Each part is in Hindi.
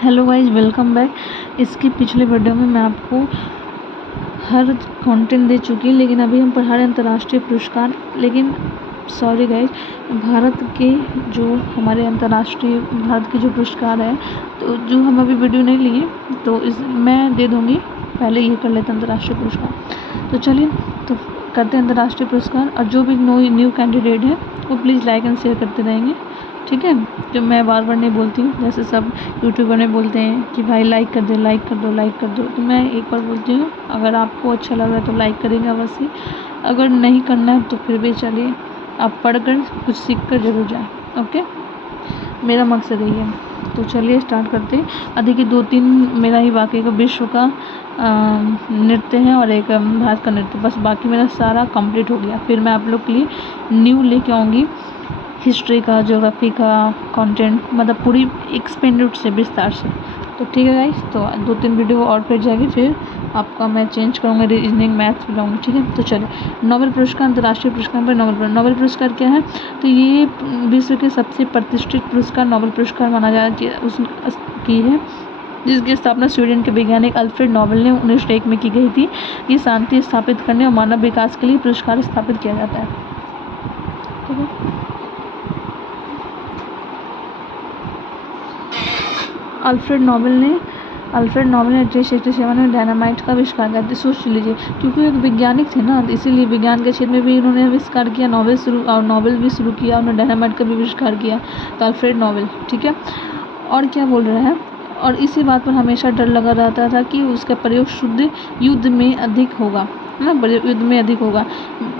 Hello guys, welcome back. इसके पिछले वीडियो में मैं आपको हर कंटेंट दे चुकी हूँ, लेकिन अभी हम पढ़ा रहे हैं अंतर्राष्ट्रीय पुरस्कार। लेकिन सॉरी गाइज, भारत के जो हमारे अंतर्राष्ट्रीय भारत के जो पुरस्कार है, तो जो हम अभी वीडियो नहीं लिए, तो इस मैं दे दूँगी। पहले ये कर लेते हैं अंतर्राष्ट्रीय पुरस्कार। तो चलिए, तो करते हैं अंतर्राष्ट्रीय पुरस्कार। और जो भी न्यू कैंडिडेट है वो प्लीज़ लाइक एंड शेयर करते रहेंगे, ठीक है। जो मैं बार बार नहीं बोलती हूँ, जैसे सब यूट्यूबर में बोलते हैं कि भाई लाइक कर दो, लाइक कर दो, लाइक कर दो। तो मैं एक बार बोलती हूँ, अगर आपको अच्छा लग रहा है तो लाइक करेंगे अवश्य। अगर नहीं करना है तो फिर भी चलिए, आप पढ़कर कुछ सीख कर जरूर जाएँ। ओके, मेरा मकसद यही है। तो चलिए स्टार्ट करते हैं। देखिए, 2-3 मेरा ही बाकी का विश्व का नृत्य है और एक भारत का नृत्य, बस बाकी मेरा सारा कंप्लीट हो गया। फिर मैं आप लोग के लिए न्यू लेके आऊँगी, हिस्ट्री का, ज्योग्राफी का कंटेंट, मतलब पूरी एक्सपेंडेड से, विस्तार से। तो ठीक है गाइस, तो 2-3 वीडियो और फिर जाएगी, फिर आपका मैं चेंज करूँगा, रीजनिंग मैथ्स भी लाऊँगी, ठीक है। तो चलिए, नोबेल पुरस्कार, अंतर्राष्ट्रीय पुरस्कार पर नोबेल पुरस्कार क्या है? तो ये विश्व के सबसे प्रतिष्ठित पुरस्कार नोबेल पुरस्कार माना जाता है, उसकी है, जिसकी स्थापना स्वीडन के वैज्ञानिक अल्फ्रेड नोबेल ने 1901 में की गई थी। ये शांति स्थापित करने और मानव विकास के लिए पुरस्कार स्थापित किया जाता है, ठीक है। अल्फ्रेड नोबेल ने 1867 में डायनामाइट का आविष्कार किया। सोच लीजिए, क्योंकि एक वैज्ञानिक थे ना, इसीलिए विज्ञान के क्षेत्र में भी इन्होंने आविष्कार किया, नोबेल भी शुरू किया, उन्होंने डायनामाइट का भी आविष्कार किया। तो अल्फ्रेड नोबेल, ठीक है। और क्या बोल रहा है? और इसी बात पर हमेशा डर लगा रहता था कि उसका प्रयोग युद्ध में अधिक होगा, युद्ध में अधिक होगा,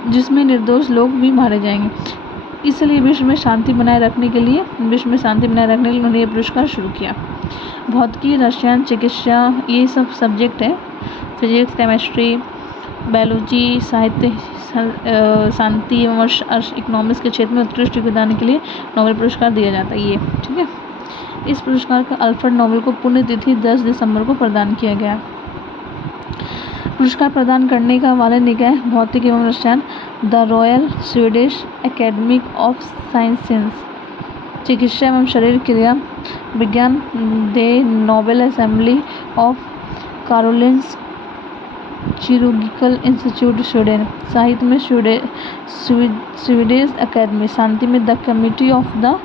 जिसमें निर्दोष लोग भी मारे जाएंगे। इसलिए विश्व में शांति बनाए रखने के लिए उन्होंने ये पुरस्कार शुरू किया। भौतिकी, रसायन, चिकित्सा, ये सब सब्जेक्ट है, फिजिक्स, केमिस्ट्री, बायोलॉजी, साहित्य, शांति एवं इकोनॉमिक्स के क्षेत्र में उत्कृष्ट योगदान के लिए नोबेल पुरस्कार दिया जाता है, ये, ठीक है। इस पुरस्कार का अल्फ्रेड नोबेल को पुण्यतिथि 10 दिसंबर को प्रदान किया गया। पुरस्कार प्रदान करने का वाले निकाय भौतिक एवं रसायन, the royal Swedish academy of sciences. चिकित्सा एवं शरीर क्रिया विज्ञान, the Nobel assembly of Karolinska chirurgical institute Sweden. साहित्य में स्वीडिश अकेडमी, शांति में the committee of the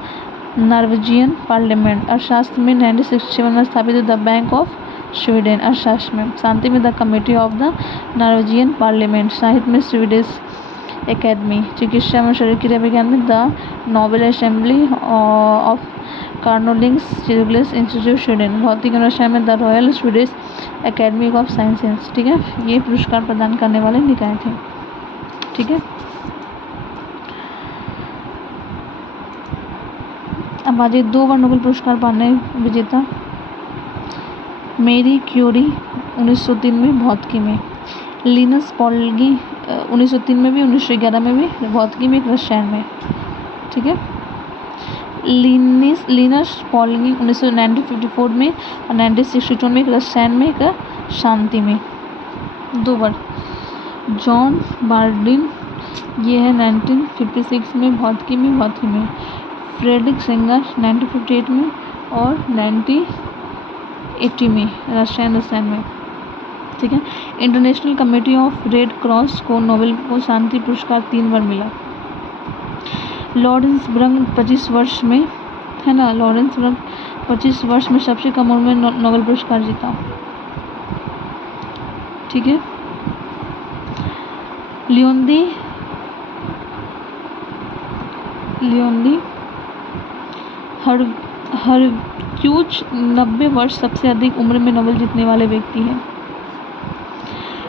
Norwegian parliament. अर्थशास्त्र में 1967 में स्थापित द बैंक ऑफ स्वीडन। अर्थशास्त्र में शांति में the committee of the Norwegian parliament. साहित्य में स्वीडिश एकेडमी। चिकित्सा में शरीर क्रिया विज्ञान में the Nobel assembly of Karolinska chirurgical institute Sweden. भौतिक रसायन में the royal Swedish academy of Sciences, ठीक है। ये पुरस्कार प्रदान करने वाले निकाय थे, ठीक है। अब आ जाइए 2 बार नोबेल पुरस्कार पाने विजेता। मेरी क्यूरी 1903 में भौतिकी में, लिनस पॉलिंगी 1903 में भी, 1911 में भी, भौतिकी में, एक रसायन में, ठीक है। लिनस पॉलिंगी 1954 में और 1962 में, एक रसायन में, एक शांति में, 2 बार। जॉन बार्डिन, ये है 1956 में भौतिकी में, फ्रेडरिक सेंगर 1958 में और 1980 में रसायन में, ठीक है। International committee of red cross को नोबेल को शांति पुरस्कार 3 बार मिला। लॉरेंस ब्रंग 25 वर्ष में, है ना, लॉरेंस ब्रंग 25 वर्ष में सबसे कम उम्र में नोबेल पुरस्कार जीता, ठीक है। लियोन्दी हरक्यूज 90 वर्ष सबसे अधिक उम्र में नोबेल जीतने वाले व्यक्ति हैं।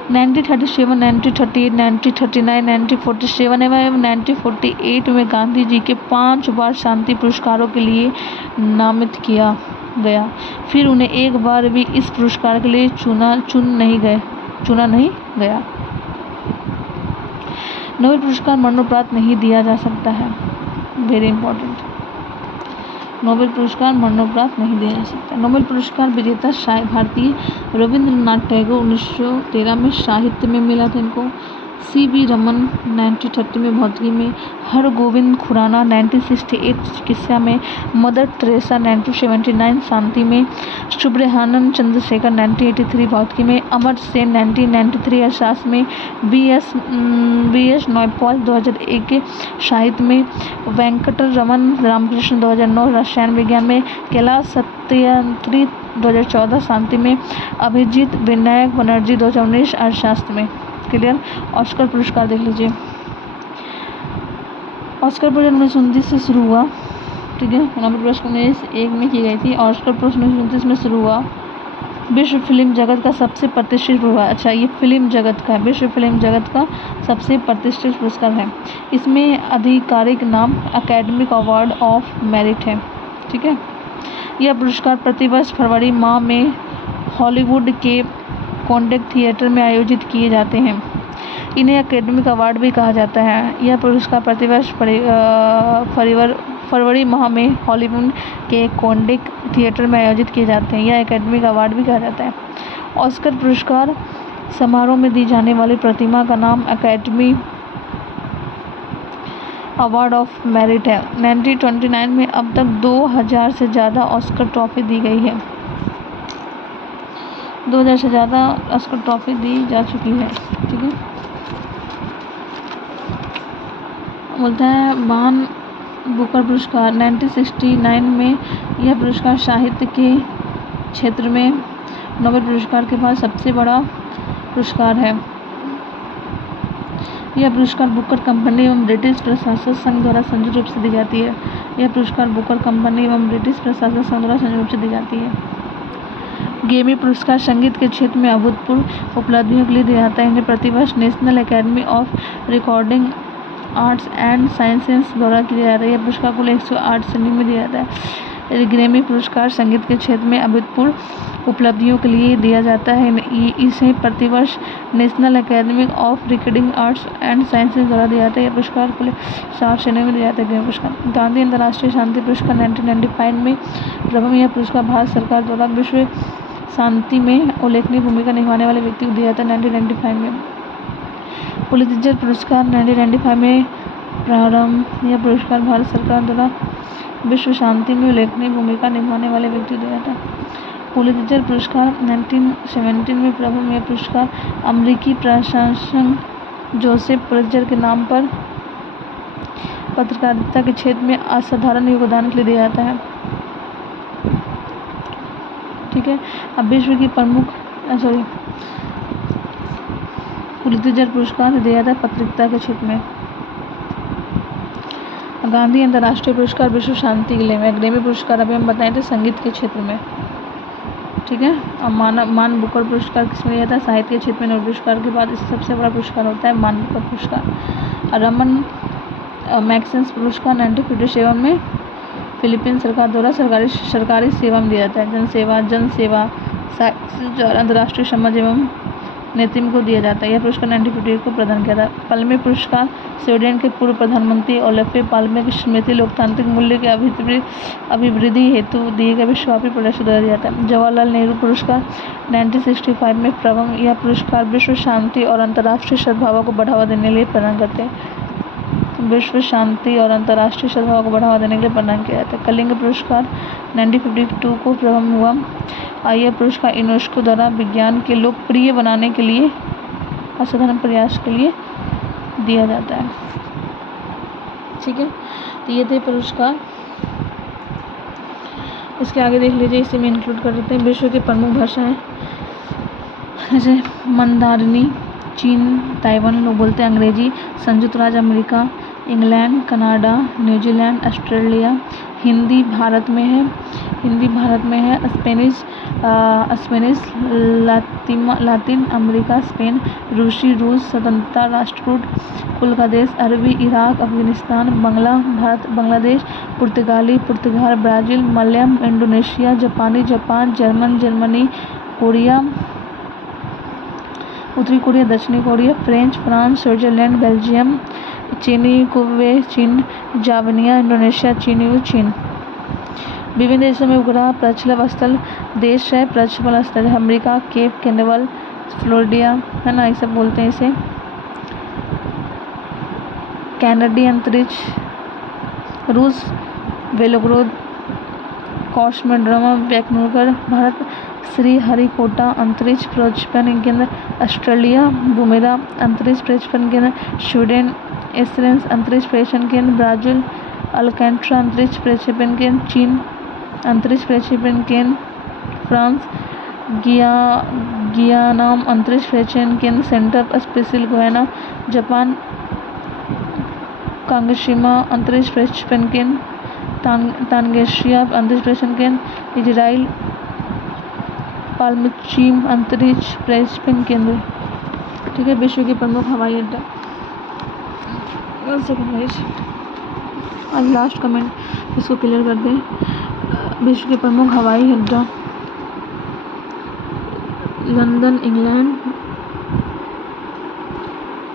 1937, 1938, 1939, 1947 एवं 1948 में गांधी जी के 5 बार शांति पुरस्कारों के लिए नामित किया गया। फिर उन्हें एक बार भी इस पुरस्कार के लिए चुना नहीं गया। नोबेल पुरस्कार मरणोपरांत नहीं दिया जा सकता है, वेरी इंपॉर्टेंट। नोबेल पुरस्कार मरणोपरांत नहीं दिया जा सकता। नोबेल पुरस्कार विजेता भारतीय रविंद्रनाथ टैगोर 1913 में साहित्य में मिला था इनको। C.V. रमन 1930 में भौतिकी में, हरगोविंद खुराना 1968 चिकित्सा में, मदर टेरेसा 1979 शांति में, सुब्रहानंद चंद्रशेखर 1983 भौतिकी में, अमर सेन 1993 अर्थशास्त्र में, B.S. नौपाल 2001 साहित्य में, वेंकटरमन रामकृष्ण 2009 रसायन विज्ञान में, कैलाश सत्यार्थी 2014 शांति में, अभिजीत विनायक बनर्जी 2019 अर्थशास्त्र में। क्लियर। ऑस्कर पुरस्कार देख लीजिए। ऑस्कर पुरस्कार 1929 से शुरू हुआ, ठीक है। नोबेल पुरस्कार 1901 में की गई थी। ऑस्कर पुरस्कार 1929 में शुरू हुआ। विश्व फिल्म जगत का सबसे प्रतिष्ठित पुरस्कार, अच्छा ये फिल्म जगत का, विश्व फिल्म जगत का सबसे प्रतिष्ठित पुरस्कार है। इसमें आधिकारिक नाम एकेडमिक अवार्ड ऑफ मेरिट है, ठीक है। यह पुरस्कार प्रतिवर्ष फरवरी माह में हॉलीवुड के कॉन्डेक थिएटर में आयोजित किए जाते हैं। इन्हें एकेडमिक अवार्ड भी कहा जाता है। यह पुरस्कार प्रतिवर्ष फरवरी माह में हॉलीवुड के कॉन्डेक थिएटर में आयोजित किए जाते हैं। यह एकेडमिक अवार्ड भी कहा जाता है। ऑस्कर पुरस्कार समारोह में दी जाने वाली प्रतिमा का नाम एकेडमी अवार्ड ऑफ मेरिट है। 1929 में अब तक 2000 से ज़्यादा ऑस्कर ट्रॉफी दी गई है। 2000 से ज़्यादा ऑस्कर ट्रॉफी दी जा चुकी है, ठीक है। बोलता है वान बुकर पुरस्कार 1969 में। यह पुरस्कार साहित्य के क्षेत्र में नोबेल पुरस्कार के बाद सबसे बड़ा पुरस्कार है। यह पुरस्कार बुकर कंपनी एवं ब्रिटिश प्रशासक संघ द्वारा संयुक्त रूप से दी जाती है। यह पुरस्कार बुकर कंपनी एवं ब्रिटिश प्रशासक संघ द्वारा संयुक्त रूप से दी जाती है। ग्रैमी पुरस्कार संगीत के क्षेत्र में अभूतपूर्व उपलब्धियों के लिए दिया जाता है। इन्हें प्रतिवर्ष national academy of recording arts and sciences द्वारा किया जाता है। यह पुरस्कार कुल 108 श्रेणी में दिया जाता है। ग्रैमी पुरस्कार संगीत के क्षेत्र में अभूतपूर्व उपलब्धियों के लिए दिया जाता है। इसे प्रतिवर्ष national academy of recording arts and sciences द्वारा दिया जाता है। यह पुरस्कार कुल 60 श्रेणी में दिया जाता है। ग्रैमी पुरस्कार गांधी अंतर्राष्ट्रीय शांति पुरस्कार 1995 में प्रथम यह पुरस्कार भारत सरकार द्वारा विश्व शांति में उल्लेखनीय भूमिका निभाने वाले व्यक्ति को दिया जाता है। 1995 में पुलित्जर पुरस्कार 1995 में प्रारंभ। यह पुरस्कार भारत सरकार द्वारा विश्व शांति में उल्लेखनीय भूमिका निभाने वाले व्यक्ति को दिया जाता है। पुलित्जर पुरस्कार 1917 में प्रथम यह पुरस्कार अमेरिकी प्रशासक जोसेफ पुलित्जर के नाम पर पत्रकारिता के क्षेत्र में असाधारण योगदान के लिए दिया जाता है, ठीक है। अब विश्व की प्रमुख पुलित्जर पुरस्कार दिया जाता है पत्रकारिता के क्षेत्र में। गांधी अंतर्राष्ट्रीय पुरस्कार विश्व शांति के लिए में। ग्रैमी पुरस्कार अभी हम बताए थे संगीत के क्षेत्र में, ठीक है। अब मान बुकर पुरस्कार किसमें दिया जाता है? साहित्य के क्षेत्र में। नोबेल पुरस्कार के बाद इससे सबसे बड़ा पुरस्कार होता है मान बुकर पुरस्कार। रमन मैग्सेसे पुरस्कार 1957 में फिलीपींस सरकार द्वारा सरकारी सेवा में दिया जाता है। जन सेवा अंतर्राष्ट्रीय समाज एवं नेतृत्व को दिया जाता है। यह पुरस्कार 1958 को प्रदान किया था। पाल्मे पुरस्कार स्वीडन के पूर्व प्रधानमंत्री ओलोफ पाल्मे की स्मृति लोकतांत्रिक मूल्य के अभिवृद्धि हेतु दिए गए विश्वव्यापी प्रदर्शन द्वारा दिया जाता है। जवाहरलाल नेहरू पुरस्कार 1965 में प्रथम यह पुरस्कार विश्व शांति और अंतर्राष्ट्रीय सद्भाव को बढ़ावा देने के लिए प्रदान करते हैं। विश्व शांति और अंतर्राष्ट्रीय सद्भाव को बढ़ावा देने के लिए प्रदान किया जाता है। कलिंग पुरस्कार 1952 को प्रारंभ हुआ। यह पुरस्कार यूनेस्को द्वारा विज्ञान के लोकप्रिय बनाने के लिए असाधारण प्रयास के लिए दिया जाता है, ठीक है। तो ये थे पुरस्कार। इसके आगे देख लीजिए, इसे में इंक्लूड कर देते हैं विश्व की प्रमुख भाषाएं, जैसे मंदारिनी चीन, ताइवान लोग बोलते हैं अंग्रेजी, संयुक्त राज्य America, England, Canada, New Zealand, Australia. Hindi Bharat में है। स्पेनिश लातिन अमेरिका, स्पेन, रूसी, रूस, स्वतंत्रता राष्ट्रकूट, कुल का देश, अरबी, इराक, अफगानिस्तान, भारत, बांग्लादेश, पुर्तगाली, पुर्तगाल, ब्राज़ील, मलयालम, इंडोनेशिया, जापानी, जापान, जर्मनी, कोरिया, उत्तरी कोरिया, दक्षिणी Korea, French, France, Switzerland, Belgium, चीनी, कुवैत, चीन, जावानिया, इंडोनेशिया, चीन। विभिन्न देशों में उपग्रह प्रक्षेपण स्थल देश है। प्रक्षेपण स्थल अमेरिका, केप कैनावेरल, फ्लोरिडा, है ना, ये सब बोलते हैं इसे। कैनेडी अंतरिक्ष, रूस बेलोग्रोद, कॉस्मोड्रोम वैंकूवर, भारत श्रीहरिकोटा अंतरिक्ष प्रक्षेपण केंद्र, ऑस्ट्रेलिया बुमेरा अंतरिक्ष प्रक्षेपण केंद्र, स्वीडन एस्पेंस अंतरिक्ष प्रक्षेपण केंद्र, ब्राजील अल्कैंट्रा अंतरिक्ष प्रक्षेपण केंद्र, चीन अंतरिक्ष प्रक्षेपण केंद्र, फ्रांस गियानाम अंतरिक्ष प्रक्षेपण केंद्र, सेंटर स्पेसिल गुयाना, जापान कागोशिमा अंतरिक्ष प्रक्षेपण केंद्र, तांगेशिया अंतरिक्ष प्रक्षेपण केंद्र, इजराइल पाल्मचीम अंतरिक्ष प्रक्षेपण केंद्र। ठीक है, विश्व के प्रमुख हवाई अड्डा। अब लास्ट कमेंट इसको क्लियर कर दें। विश्व के प्रमुख हवाई अड्डा लंदन इंग्लैंड,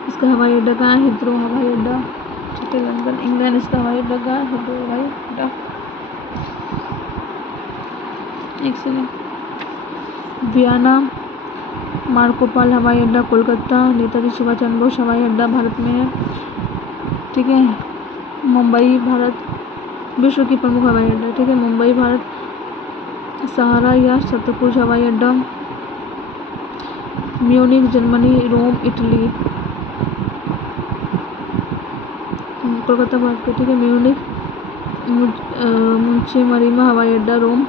इसका हवाई अड्डा कहाँ है? हिथ्रो हवाई अड्डा। ठीक है, लंदन इंग्लैंड, इसका हवाई अड्डा कहाँ है? हिथ्रो हवाई अड्डा। एक सेकेंड। वियना मार्कोपाल हवाई अड्डा कोलकाता, नेताजी सुभाष चंद्र बोस हवाई अड्डा भारत में है। ठीक है, मुंबई भारत, विश्व की प्रमुख हवाई अड्डा। ठीक है, मुंबई भारत, सहारा या सतपुज हवाई अड्डा, Munich Germany, Rome Italy, Kolkata Bharat का। ठीक है, म्यूनिख मुंचे मरीमा हवाई अड्डा रोम,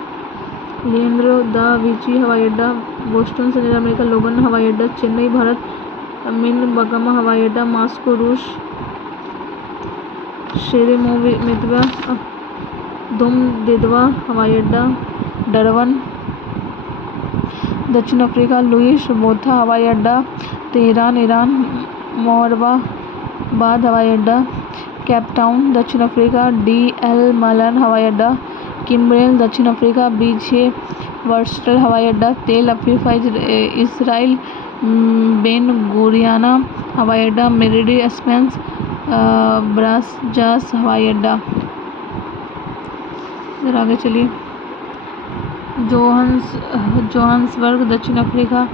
लिएंड्रो दा विंची हवाई अड्डा बोस्टन संयुक्त अमेरिका, लोगन हवाई अड्डा चेन्नई भारत, मिन बगामा हवाई अड्डा मॉस्को रूस, शेरेमेतिवा दोमोदेदोवा हवाई अड्डा डरबन दक्षिण अफ्रीका, लुईस बोथा हवाई अड्डा तेहरान ईरान, मोहरबाद हवाई अड्डा केपटाउन दक्षिण अफ्रीका, DL मलन हवाई अड्डा किम्बरेल दक्षिण अफ्रीका, BJ वर्स्टल हवाई अड्डा तेल अवीव इसराइल, बेन गुरियाना हवाई अड्डा मेरिडी स्पेंस ब्रासजास हवाई अड्डा। इधर आगे चलिए। जोहान्सबर्ग दक्षिण अफ्रीका,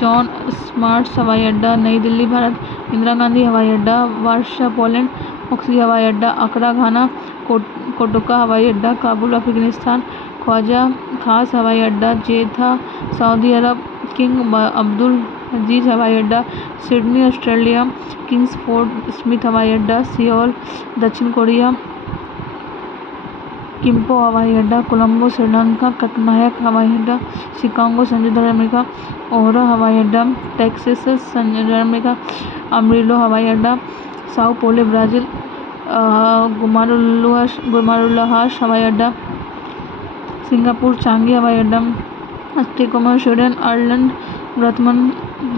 जॉन स्मार्ट्स हवाई अड्डा नई दिल्ली भारत, इंदिरा गांधी हवाई अड्डा वारसा पोलैंड, मक्सी हवाई अड्डा अकरा घाना, कोटोका हवाई अड्डा काबुल अफगानिस्तान, ख्वाजा खास हवाई अड्डा जेद्दा सऊदी अरब, किंग अब्दुल अजीज हवाई अड्डा सिडनी ऑस्ट्रेलिया, किंग्सफोर्ड स्मिथ हवाई अड्डा सियोल दक्षिण कोरिया, किम्पो हवाई अड्डा कोलंबो श्रीलंका, कटनायक हवाई अड्डा शिकागो संयुक्त राज्य अमेरिका, ओहरा हवाई अड्डा टेक्सास संयुक्त राज्य अमेरिका, अमरीलो हवाई अड्डा साओ पोले ब्राजील, गुमारुल्लाहास हवाई अड्डा सिंगापुर, चांगी हवाई अड्डा स्टॉकहोम स्वीडन, आयरलैंड ब्रथमन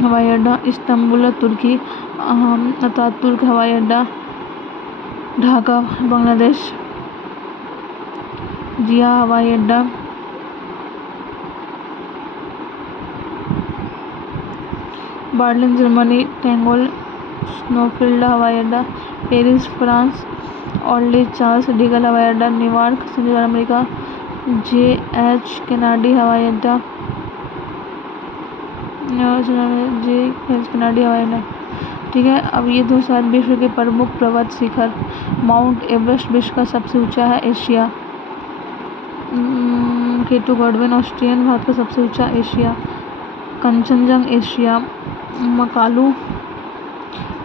हवाई अड्डा इस्तांबुल तुर्की, अतातुर्क हवाई अड्डा ढाका बांग्लादेश, जिया हवाई अड्डा बर्लिन जर्मनी, टैंगोल स्नोफील्ड हवाई अड्डा Paris France, hourly Charles Diggle हवाई अड्डा न्यूयॉर्क संयुक्त राज्य अमेरिका, JH केनेडी हवाई अड्डा केनेडी हवाई अड्डा। ठीक है, अब ये दो शायद विश्व के प्रमुख पर्वत शिखर। माउंट एवरेस्ट विश्व का सबसे ऊंचा है Asia, K2 Godwin Austrian Bharat का सबसे ऊंचा Asia, Kanchenjunga Asia, Makalu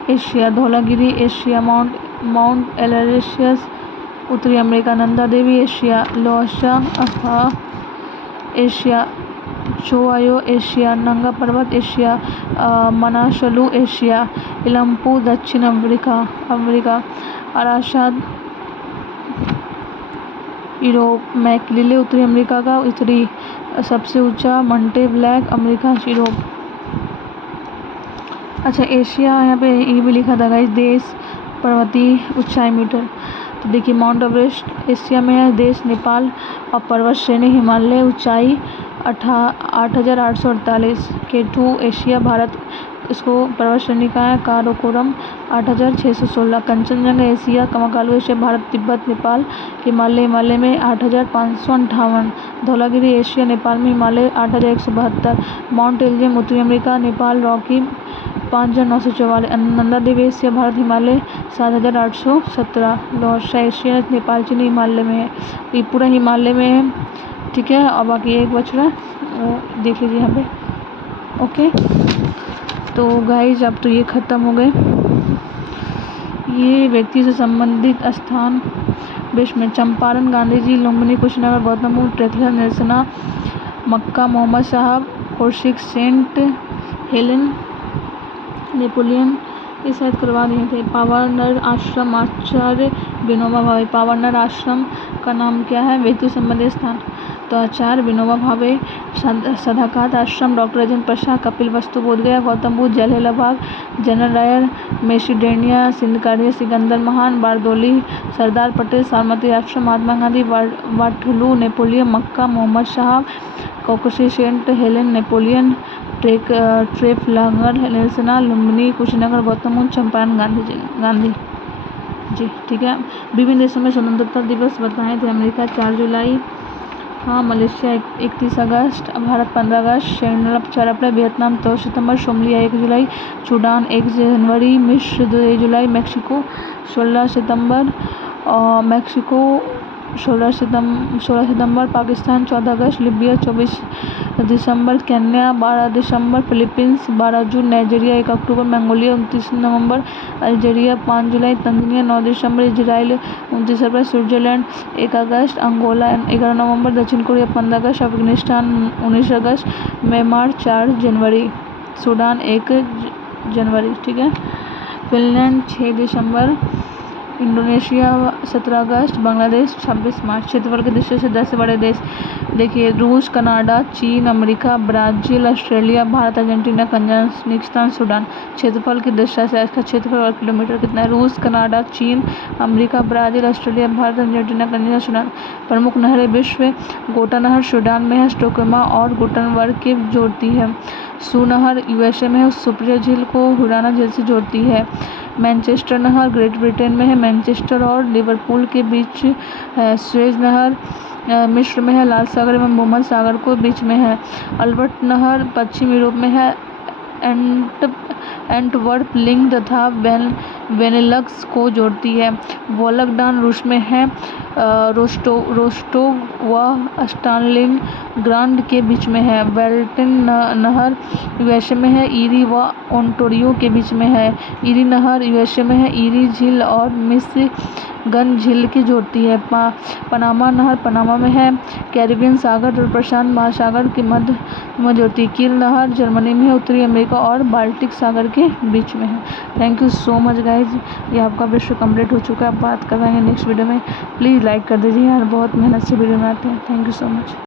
Asia, Dhaulagiri Asia, mount एलरेसियस उत्तरी अमेरिका, नंदा देवी एशिया, लोसा Asia, Cho Oyu Asia, Nanga Parbat Asia, Manaslu Asia, इलम्पू दक्षिण अमेरिका, अराशाद यूरोप, मैकलिले उत्तरी अमेरिका का उत्तरी सबसे ऊंचा, मंटे ब्लैक अमेरिका यूरोप। अच्छा, एशिया यहाँ पे ये भी लिखा था गाइस, देश पर्वतीय ऊंचाई मीटर। तो देखिए, माउंट एवरेस्ट एशिया में है, देश नेपाल, और पर्वत श्रेणी हिमालय, ऊंचाई 8,848, K2 एशिया भारत, इसको पर्वत श्रेणी का है, काराकोरम 8,616, कंचनजंगा एशिया, मकालू एशिया भारत, तिब्बत नेपाल, हिमालय में 8,558, धौलागिरी एशिया नेपाल में, हिमालय 8,172, माउंट एल्ब्रस उत्तरी America Nepal, Rocky 5,944। Nanda Devi Asia Bharat Himalaya 7,817। लौसा Asia Nepal चीन हिमालय में है, ये पूरा हिमालय में है, ठीक है। और बाकी एक बच रहा है वो देख लीजिए यहाँ पे, ओके। तो गाइज अब तो ये ख़त्म हो गए ये व्यक्ति से संबंधित स्थान। विश्व में चंपारण, गांधी जी, लुम्बिनी, कुशीनगर, गौतम बुद्ध, ट्रेथला, निरसना, मक्का, मोहम्मद साहब, कोर्सिक, सेंट हेलेन, नेपोलियन, ये शायद करवा दिए थे। पावागढ़ आश्रम, आचार्य विनोबा भावे। पावागढ़ आश्रम का नाम क्या है? व्यक्ति संबंधित स्थान। तो आचार्य Vinoba Bhave. Sadaqat Ashram, doctor Rajendra Prasad, Kapil Vastu, Bodhgaya, Gautam Buddha, Jallianwala Bagh, general Dyer, Macedonia, सिंधकारिया, सिकंदर महान, बारदोली, सरदार पटेल, साबरमती आश्रम, महात्मा गांधी, वाटरलू, नेपोलियन, मक्का, Mohammad Sahab, Caucasia, Saint Helen, Napoleon, Trafalgar, निरसना, लुम्बिनी, कुशीनगर, गौतम बुद्ध, चंपारण, गांधी जी, ठीक है। विभिन्न देशों में स्वतंत्रता दिवस बताए थे। अमेरिका 4 जुलाई, हाँ। मलेशिया 31 अगस्त, भारत 15 अगस्त, श्रीलंका 4 अप्रैल, वियतनाम 2 सितंबर, सोमालिया 1 जुलाई, सूडान 1 जनवरी, मिस्र 2 जुलाई, मैक्सिको 16 सितंबर, और मैक्सिको 16 सितंबर, पाकिस्तान 14 अगस्त, लीबिया 24 दिसंबर, केन्या 12 दिसंबर, फिलीपींस 12 जून, नाइजीरिया 1 अक्टूबर, मंगोलिया 29 नवंबर, अल्जीरिया 5 जुलाई, तंजानिया 9 दिसंबर, इजराइल 29 अप्रैल, स्विट्जरलैंड 1 अगस्त, अंगोला 11 नवंबर, दक्षिण कोरिया 15 अगस्त, अफगानिस्तान 19 अगस्त, म्यांमार 4 जनवरी, सूडान 1 जनवरी, ठीक है। फिनलैंड 6 दिसंबर, इंडोनेशिया 17 अगस्त, बांग्लादेश 26 मार्च। क्षेत्रफल के दृष्टि से 10 से बड़े देश देखिए, रूस, कनाडा, चीन, America, Brazil, Australia, Bharat, Argentina, Kazakhstan, Sudan. क्षेत्रफल की दृष्टि से इसका क्षेत्रफल वर्ग किलोमीटर कितना है? रूस, कनाडा, चीन, America, Brazil, Australia, Bharat, Argentina, Kazakhstan, Sudan. प्रमुख नहरें विश्व में, गोटा नहर सूडान में है, स्टोकमा और गुटनबर्ग के जोड़ती है। सू नहर यूएसए में है, सुपिरियर झील को हुराना झील से जोड़ती है। मैनचेस्टर नहर ग्रेट ब्रिटेन में है, मैनचेस्टर और लिवरपूल के बीच है। सुएज नहर मिस्र में है, लाल सागर एवं भूमध्य सागर को बीच में है। अल्बर्ट नहर पश्चिम यूरोप में है, एंटवर्प, लिंक तथा बेनेलक्स को जोड़ती है। वोल्गडान रूस में है, रोस्टोव व स्टालिन ग्रांड के बीच में है। वेल्टेन नहर यूएसए में है, ईरी व ओंटारियो के बीच में है। ईरी नहर यूएसए में है, ईरी झील और मिशिगन झील की जोड़ती है। पनामा नहर पनामा में है, कैरिबियन सागर और प्रशांत महासागर के मध्य में जोड़ती है। कील नहर जर्मनी में है, उत्तरी अमेरिका और बाल्टिक सागर के बीच में है। Thank you so much guys, ये आपका विषय कंप्लीट हो चुका है। अब बात कर रहे हैं नेक्स्ट वीडियो में। प्लीज़ लाइक कर दीजिए यार, बहुत मेहनत से वीडियो बनाते हैं। Thank you so much.